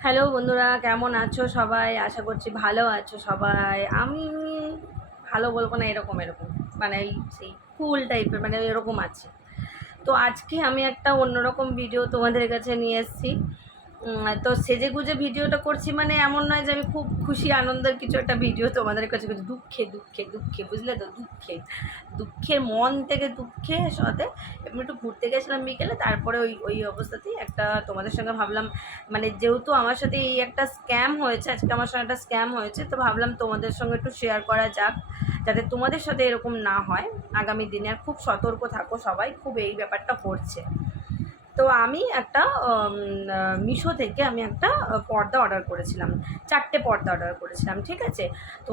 Hello বন্ধুরা, কেমন আছো সবাই? আশা করছি ভালো আছো সবাই। আমি ভালো বলব না, এরকম এরকম। মানে ওই সেই কুল টাইপের মানে এরকম আছে। তো আজকে আমি একটা অন্যরকম ভিডিও তোমাদের কাছে নিয়ে এসেছি। তো সেজে গুজে ভিডিওটা করছি মানে এমন নয় যে আমি খুব খুশি, আনন্দের কিছু একটা ভিডিও তোমাদের কাছে করছি। দুঃখে দুঃখে দুঃখে, বুঝলে তো? দুঃখে দুঃখে, মন থেকে দুঃখে সাথে এমনি একটু ঘুরতে গেছিলাম বিকেলে, তারপরে ওই ওই অবস্থাতেই একটা তোমাদের সঙ্গে ভাবলাম মানে যেহেতু আমার সাথে এই একটা স্ক্যাম হয়েছে, আজকে আমার সঙ্গে একটা স্ক্যাম হয়েছে, তো ভাবলাম তোমাদের সঙ্গে একটু শেয়ার করা যাক, যাতে তোমাদের সাথে এরকম না হয়। আগামী দিনে আর খুব সতর্ক থাকো সবাই, খুব এই ব্যাপারটা করছে তো আমি একটা মিশো থেকে আমি একটা পর্দা অর্ডার করেছিলাম। চারটে পর্দা অর্ডার করেছিলাম, ঠিক আছে? তো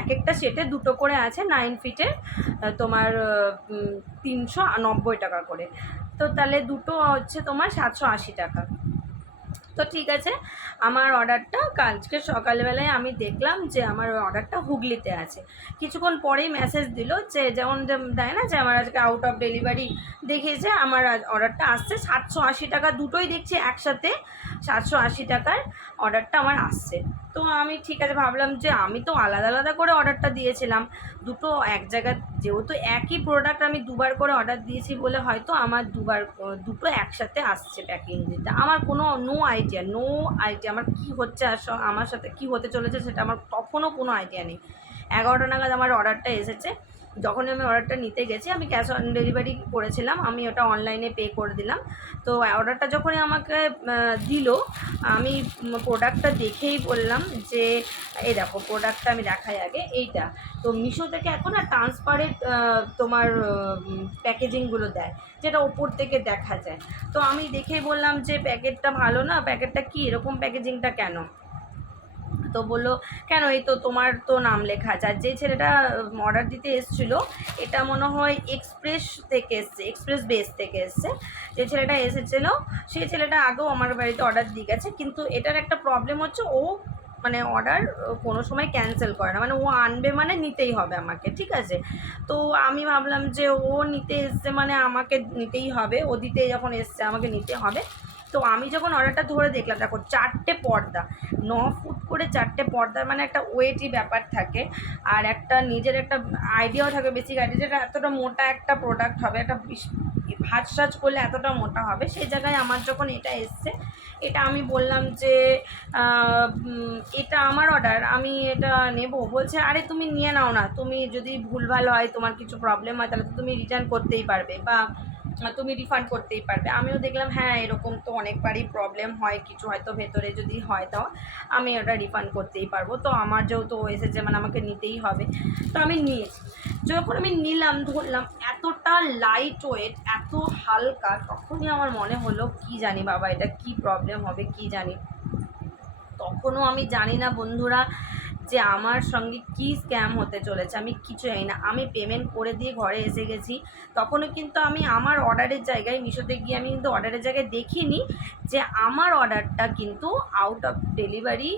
এক একটা সেটে দুটো করে আছে, নাইন ফিটে তোমার তিনশো নব্বই টাকা করে। তো তাহলে দুটো হচ্ছে তোমার সাতশো আশি টাকা। তো ঠিক আছে, আমার অর্ডারটা কালকে সকালবেলায় আমি দেখলাম যে আমার অর্ডারটা হুগলিতে আছে। কিছুক্ষণ পরেই মেসেজ দিল যে যেমন দেয় না যে আমার আজকে আউট অফ ডেলিভারি দেখিয়েছে, আমার অর্ডারটা আসছে সাতশো আশি টাকা, দুটোই দেখছি একসাথে সাতশো আশি টাকার অর্ডারটা আমার আসছে। তো আমি, ঠিক আছে, ভাবলাম যে আমি তো আলাদা আলাদা করে অর্ডারটা দিয়েছিলাম। দুটো এক জায়গা যেহেতু একই প্রোডাক্ট আমি দুবার করে অর্ডার দিয়েছি বলে হয়তো আমার দুবার, দুটো একসাথে আসছে প্যাকিং দিতে। আমার কোনো নো আইডিয়া নো আইডিয়া আমার কী হচ্ছে আমার সাথে কী হতে চলেছে সেটা আমার তখনও কোনো আইডিয়া নেই। এগারোটা নাগাদ আমার অর্ডারটা এসেছে। যখন আমি অর্ডারটা নিতে গেছি, আমি ক্যাশ অন ডেলিভারি করেছিলাম, আমি ওটা অনলাইনে পে করে দিলাম। তো অর্ডারটা যখনই আমাকে দিল, আমি প্রোডাক্টটা দেখেই বললাম যে, এই দেখো প্রোডাক্টটা আমি দেখাই আগে, এইটা। তো, মিশো থেকে এখন আর ট্রান্সপারেন্ট তোমার প্যাকেজিংগুলো দেয়, যেটা ওপর থেকে দেখা যায়। তো, আমি দেখেই বললাম যে, প্যাকেটটা ভালো না? প্যাকেটটা কি? এরকম প্যাকেজিংটা কেন? তো বলল, কেন? এই তো তোমার তো নাম লেখা আছে। আর যে ছেলেটা অর্ডার দিতে এসেছিল, এটা মনে হয় এক্সপ্রেস থেকে এসছে এক্সপ্রেস বেস থেকে এসছে। যে ছেলেটা এসেছিল সেই ছেলেটা আগেও আমার বাড়িতে অর্ডার দিয়ে গেছে, কিন্তু এটার একটা প্রবলেম হচ্ছে, ও মানে অর্ডার কোনো সময় ক্যান্সেল করে না। মানে ও আনবে মানে নিতেই হবে আমাকে, ঠিক আছে? তো আমি ভাবলাম যে ও নিতে এসছে মানে আমাকে নিতেই হবে। ও দিতে যখন এসছে, আমাকে নিতে হবে। তো আমি যখন অর্ডারটা ধরে দেখলাম, দেখো চারটে পর্দা, ন ফুট করে চারটে পর্দার মানে একটা ওয়েটই ব্যাপার থাকে। আর একটা নিজের একটা আইডিয়াও থাকে বেসিক আইডিয়া যেটা এতটা মোটা একটা প্রোডাক্ট হবে, একটা ভাজ সাজ করলে এতটা মোটা হবে। সেই জায়গায় আমার যখন এটা এসছে, এটা আমি বললাম যে এটা আমার অর্ডার আমি এটা নেব। বলছে, আরে তুমি নিয়ে নাও না, তুমি যদি ভুলভাল হয়, তোমার কিছু প্রবলেম হয়, তাহলে তো তুমি রিটার্ন করতেই পারবে। বা তুমি রিফান্ড করতেই পারবে। আমিও দেখলাম হ্যাঁ এরকম তো অনেকবারই প্রবলেম হয়, কিছু হয়তো ভেতরে যদি হয় তাও আমি ওটা রিফান্ড করতেই পারব। তো আমার যেহেতু এসেছে মানে আমাকে নিতেই হবে। তো আমি নিয়েছি। যখন আমি নিলাম, ধরলাম, এতটা লাইট ওয়েট এত হালকা, তখনই আমার মনে হলো, কি জানি বাবা, এটা কি প্রবলেম হবে, কি জানি। তখনও আমি জানি না, বন্ধুরা যে আমার সঙ্গে কি স্ক্যাম হতে চলেছে, আমি কিছু জানি না। আমি পেমেন্ট করে দিয়ে ঘরে এসে গেছি। তখনও কিন্তু আমি আমার অর্ডারের জায়গায়, মিশোতে গিয়ে আমি কিন্তু অর্ডারের জায়গায় দেখিনি যে আমার অর্ডারটা কিন্তু আউট অফ ডেলিভারি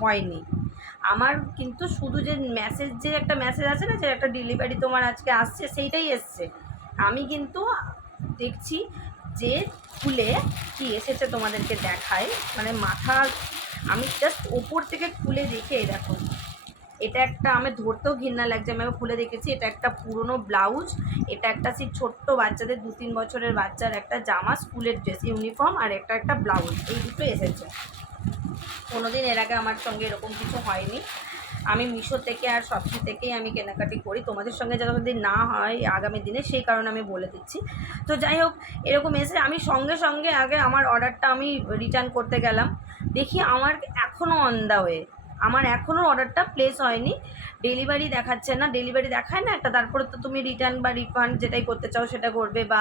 হয়নি। আমার কিন্তু শুধু যে মেসেজ যে একটা মেসেজ আছে না, যে একটা ডেলিভারি তোমার আজকে আসছে, সেইটাই এসছে। আমি কিন্তু দেখছি যে খুলে কি এসেছে তোমাদেরকে দেখায়। মানে মাথা আমি জাস্ট ওপর থেকে খুলে দেখে দেখো। এটা একটা আমি ধরতেও ঘৃণা লাগছে, আমি খুলে দেখেছি। এটা একটা পুরনো ব্লাউজ, এটা একটা সেই ছোট্ট বাচ্চাদের দু তিন বছরের বাচ্চার একটা জামা, স্কুলের ড্রেস, ইউনিফর্ম আর একটা একটা ব্লাউজ। এই দুটো এসেছে। কোনোদিন এর আগে আমার সঙ্গে এরকম কিছু হয়নি। আমি মিশো থেকে আর সবজি থেকেই আমি কেনাকাটি করি। তোমাদের সঙ্গে যদি না হয় আগামী দিনে সেই কারণে আমি বলে দিচ্ছি। তো যাই হোক, এরকম এসে আমি সঙ্গে সঙ্গে আগে আমার অর্ডারটা আমি রিটার্ন করতে গেলাম। দেখি আমার এখনও অন দ্য ওয়ে আমার এখনও অর্ডারটা প্লেস হয়নি। ডেলিভারি দেখাচ্ছে না। ডেলিভারি দেখায় না একটা, তারপরে তো তুমি রিটার্ন বা রিফান্ড যেটাই করতে চাও সেটা করবে বা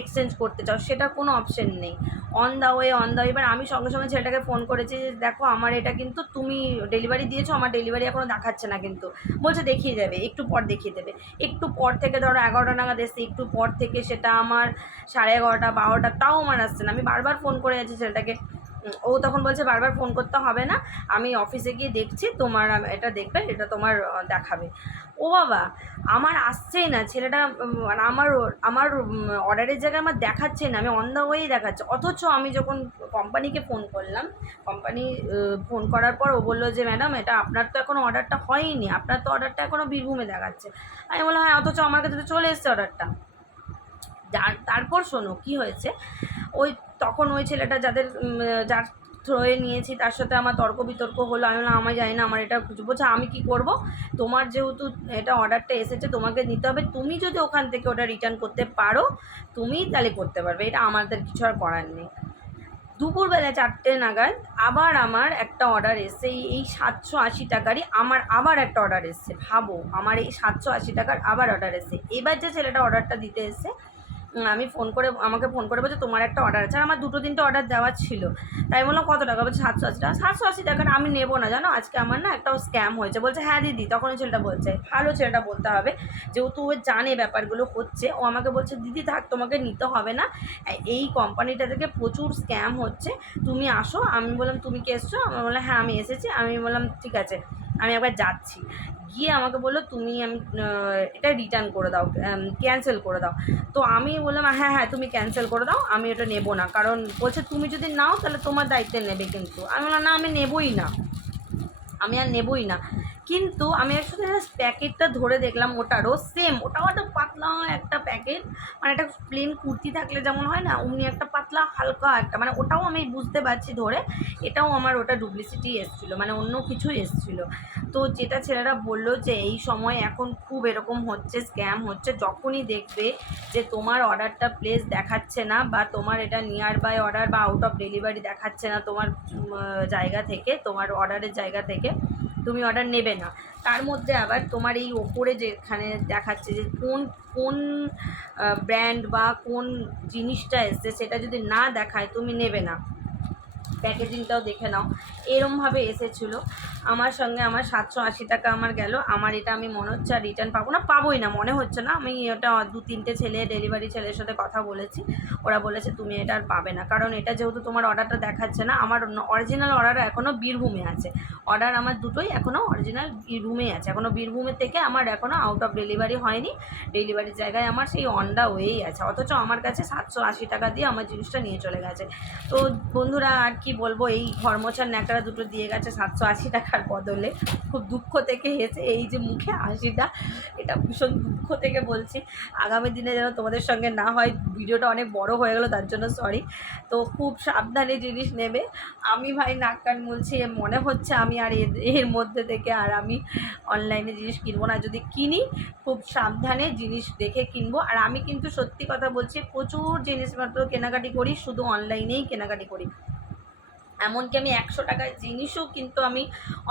এক্সচেঞ্জ করতে চাও, সেটা কোনো অপশন নেই। On the way on the way এবার আমি সঙ্গে সঙ্গে ছেলেটাকে ফোন করেছি যে, দেখো, আমার এটা কিন্তু তুমি ডেলিভারি দিয়েছ, আমার ডেলিভারি এখনও দেখাচ্ছে না কিন্তু। বলছে, দেখিয়ে যাবে একটু পর দেখিয়ে দেবে। একটু পর থেকে ধরো এগারোটা নাগাদ এসছে, একটু পর থেকে সেটা আমার সাড়ে এগারোটা, বারোটা, তাও আমার আসছে না। আমি বারবার ফোন করে যাচ্ছি ছেলেটাকে। ও তখন বলছে, বারবার ফোন করতে হবে না, আমি অফিসে গিয়ে দেখছি, তোমার এটা দেখবে, এটা তোমার দেখাবে। ও বাবা, আমার আসছেই না, ছেলেটা মানে আমার আমার অর্ডারের জায়গায় আমার দেখাচ্ছে না, আমি অন দ্য ওয়েই দেখাচ্ছে। অথচ আমি যখন কোম্পানিকে ফোন করলাম কোম্পানি ফোন করার পর ও বলল যে ম্যাডাম এটা আপনার তো এখনও অর্ডারটা হয়নি, আপনার তো অর্ডারটা এখনও বীরভূমে দেখাচ্ছে। আমি বললাম হ্যাঁ অথচ আমার কাছে তো চলে এসছে অর্ডারটা যার, তারপর শোনো, কি হয়েছে? ওই তখন ওই ছেলেটা যাদের যার থ্রোয়ে নিয়েছি, তার সাথে আমার তর্ক বিতর্ক হলো, আমি বললাম আমি জানি না আমার এটা বলছে, আমি কি করব? তোমার যেহেতু এটা অর্ডারটা এসেছে, তোমাকে নিতে হবে। তুমি যদি ওখান থেকে ওটা রিটার্ন করতে পারো, তুমি তাহলে করতে পারবে। এটা আমাদের কিছু আর করার নেই। দুপুরবেলা চারটে নাগাদ আবার আমার একটা অর্ডার এসছে, এই সাতশো আশি টাকারই আমার আবার একটা অর্ডার এসছে। ভাবো, আমার এই সাতশো আশি টাকার আবার অর্ডার এসছে। এবার যে ছেলেটা অর্ডারটা দিতে এসছে আমি ফোন করে, আমাকে ফোন করে বলছে, তোমার একটা অর্ডার আছে। আর আমার দুটো তিনটে অর্ডার দেওয়া ছিল। তাই বললাম, কত টাকা? বলছে, সাতশো আশি টাকা। সাতশো আশি টাকার আমি নেব না, জানো? আজকে আমার না একটা স্ক্যাম হয়েছে। বলছে হ্যাঁ দিদি তখন ছেলেটা বলছে। ভালো ছেলেটা বলতে হবে যেহেতু ও জানে ব্যাপারগুলো হচ্ছে। ও আমাকে বলছে, দিদি, থাক, তোমাকে নিতে হবে না। এই কোম্পানিটা থেকে প্রচুর স্ক্যাম হচ্ছে। তুমি আসো। আমি বললাম, তুমি কি এসছো? আমি বললাম হ্যাঁ আমি এসেছি। আমি বললাম, ঠিক আছে। আমি একবার যাচ্ছি। গিয়ে আমাকে বলল, তুমি আমি এটা রিটার্ন করে দাও ক্যান্সেল করে দাও। তো আমি বললাম হ্যাঁ হ্যাঁ তুমি ক্যান্সেল করে দাও, আমি ওটা নেব না। কারণ বলছে, তুমি যদি নাও, তাহলে তোমার দায়িত্বে নেবে কিন্তু। আমি বললাম, না, আমি নেবই না। আমি আর নেবই না। কিন্তু আমি একসাথে প্যাকেটটা ধরে দেখলাম, ওটারও সেম ওটাও একটা পাতলা একটা প্যাকেট মানে একটা প্লেন কুর্তি থাকলে যেমন হয় না, অমনি একটা পাতলা হালকা একটা। মানে ওটাও আমি বুঝতে পারছি ধরে, এটাও আমার ওটা ডুপ্লিসিটি এসেছিল মানে অন্য কিছুই এসেছিল। তো যেটা ছেলেরা বলল যে, এই সময় এখন খুব এরকম হচ্ছে স্ক্যাম হচ্ছে, যখনই দেখবে যে তোমার অর্ডারটা প্লেস দেখাচ্ছে না বা তোমার এটা নিয়ার বাই অর্ডার বা আউট অফ ডেলিভারি দেখাচ্ছে না তোমার জায়গা থেকে, তোমার অর্ডারের জায়গা থেকে তুমি অর্ডার নেবে না। তার মধ্যে আবার তোমার এই ওপরে যেখানে দেখাচ্ছে যে কোন কোন ব্র্যান্ড বা কোন জিনিসটা এসছে সেটা যদি না দেখায় তুমি নেবে না। প্যাকেজিংটাও দেখে নাও। এরমভাবে এসেছিল। আমার সঙ্গে আমার সাতশো আশি টাকা আমার গেল। আমার এটা আমি মনে হচ্ছে আর রিটার্ন পাবো না, পাবোই না, মনে হচ্ছে না। আমি এটা দু তিনটে ছেলে ডেলিভারি ছেলের সাথে কথা বলেছি। ওরা বলেছে, তুমি এটা আর পাবে না। কারণ এটা যেহেতু তোমার অর্ডারটা দেখাচ্ছে না, আমার অরিজিনাল অর্ডার এখনও বীরভূমে আছে। অর্ডার আমার দুটোই এখনও অরিজিনাল বীরভূমেই আছে। এখনও বীরভূমের থেকে আমার এখনও আউট অফ ডেলিভারি হয়নি। ডেলিভারির জায়গায় আমার সেই অনডা ওয়েই আছে। অথচ আমার কাছে সাতশো আশি টাকা দিয়ে আমার জিনিসটা নিয়ে চলে গেছে। তো বন্ধুরা, আর কি বলব, এই ঘরমোছার ন্যাকড়া দুটো দিয়ে গেছে সাতশো আশি টাকার বদলে। খুব দুঃখ থেকে হেসে এই যে মুখে হাসিটা, এটা ভীষণ দুঃখ থেকে বলছি। আগামী দিনে যেন তোমাদের সঙ্গে না হয়, ভিডিওটা অনেক বড় হয়ে গেলো, তার জন্য সরি তো খুব সাবধানে জিনিস নেবে। আমি ভাই নাক কান মুলছি, এ মনে হচ্ছে আমি আর এর মধ্যে থেকে আর আমি অনলাইনে জিনিস কিনবো না। যদি কিনি, খুব সাবধানে জিনিস দেখে কিনবো। আর আমি কিন্তু সত্যি কথা বলছি, প্রচুর জিনিসপত্র কেনাকাটি করি, শুধু অনলাইনেই কেনাকাটি করি। এমনকি আমি একশো টাকায় জিনিসও কিন্তু আমি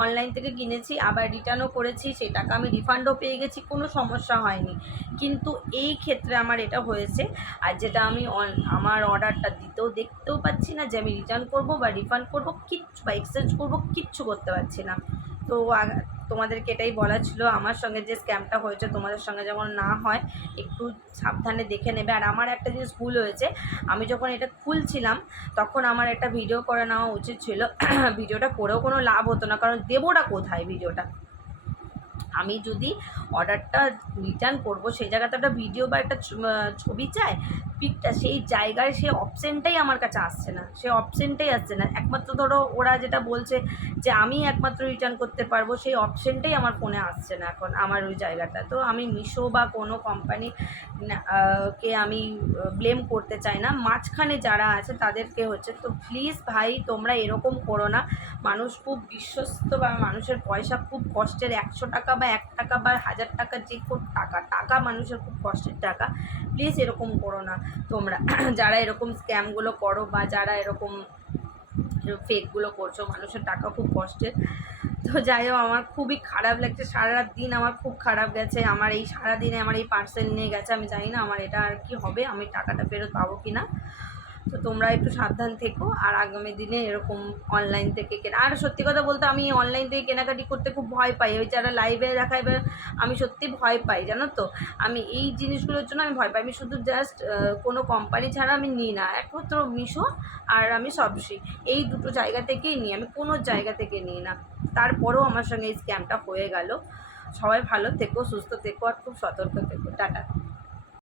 অনলাইন থেকে কিনেছি, আবার রিটার্নও করেছি, সেই টাকা আমি রিফান্ডও পেয়ে গেছি, কোনো সমস্যা হয়নি। কিন্তু এই ক্ষেত্রে আমার এটা হয়েছে, আর যেটা আমি আমার অর্ডারটা দিতেও দেখতেও পাচ্ছি না যে আমি রিটার্ন করব বা রিফান্ড করব, কিচ্ছু বা এক্সচেঞ্জ করব, কিচ্ছু করতে পারছি না। তো তোমাদেরকে এটাই বলা ছিল, আমার সঙ্গে যে স্ক্যামটা হয়েছে তোমাদের সঙ্গে যেমন না হয়, একটু সাবধানে দেখে নেবে। আর আমার একটা জিনিস ভুল হয়েছে, আমি যখন এটা খুলছিলাম, তখন আমার একটা ভিডিও করে নেওয়া উচিত ছিল। ভিডিওটা করেও কোনো লাভ হতো না, কারণ দেবোটা কোথায় ভিডিওটা আমি যদি অর্ডারটা রিটার্ন করব, সেই জায়গাতে একটা ভিডিও বা একটা ছবি চাই, পিকটা সেই জায়গায় সেই অপশানটাই আমার কাছে আসছে না। সেই অপশানটাই আসছে না। একমাত্র ধরো ওরা যেটা বলছে যে, আমি একমাত্র রিটার্ন করতে পারব, সেই অপশানটাই আমার ফোনে আসছে না এখন আমার ওই জায়গাটা। তো আমি মিশো বা কোনো কোম্পানি কে আমি ব্লেম করতে চাই না। মাঝখানে যারা আছে, তাদেরকে হচ্ছে, তো প্লিজ ভাই, তোমরা এরকম করো না। মানুষ খুব বিশ্বস্ত বা মানুষের পয়সা খুব কষ্টের। একশো টাকা বা এক টাকা বা হাজার টাকা যে কোন টাকা টাকা মানুষের খুব কষ্টের টাকা। প্লিজ এরকম করো না। তোমরা যারা এরকম স্ক্যামগুলো করো বা যারা এরকম ফেকগুলো করছ, মানুষের টাকা খুব কষ্টের। তো যাই হোক, আমার খুবই খারাপ লাগছে। সারা দিন আমার খুব খারাপ গেছে। আমার এই সারা দিনে আমার এই পার্সেল নিয়ে গেছে। আমি জানি না আমার এটা আর কি হবে। আমি টাকাটা ফেরত পাবো কি না তো তোমরা একটু সাবধান থেকো, আর আগামী দিনে এরকম অনলাইন থেকে কেনা। আর সত্যি কথা বলতে আমি অনলাইন থেকে কেনাকাটি করতে খুব ভয় পাই। ওই যারা লাইভে দেখায় আমি সত্যি ভয় পাই, জানো তো? আমি এই জিনিসগুলোর জন্য আমি ভয় পাই। আমি শুধু জাস্ট কোনো কোম্পানি ছাড়া আমি নিই না। একমাত্র মিশো আর আমি সবসি এই দুটো জায়গা থেকেই নিই। আমি কোনো জায়গা থেকে নিই না। তারপরেও আমার সঙ্গে এই স্ক্যামটা হয়ে গেল। সবাই ভালো থেকো, সুস্থ থেকো, আর খুব সতর্ক থেকো। টাটা।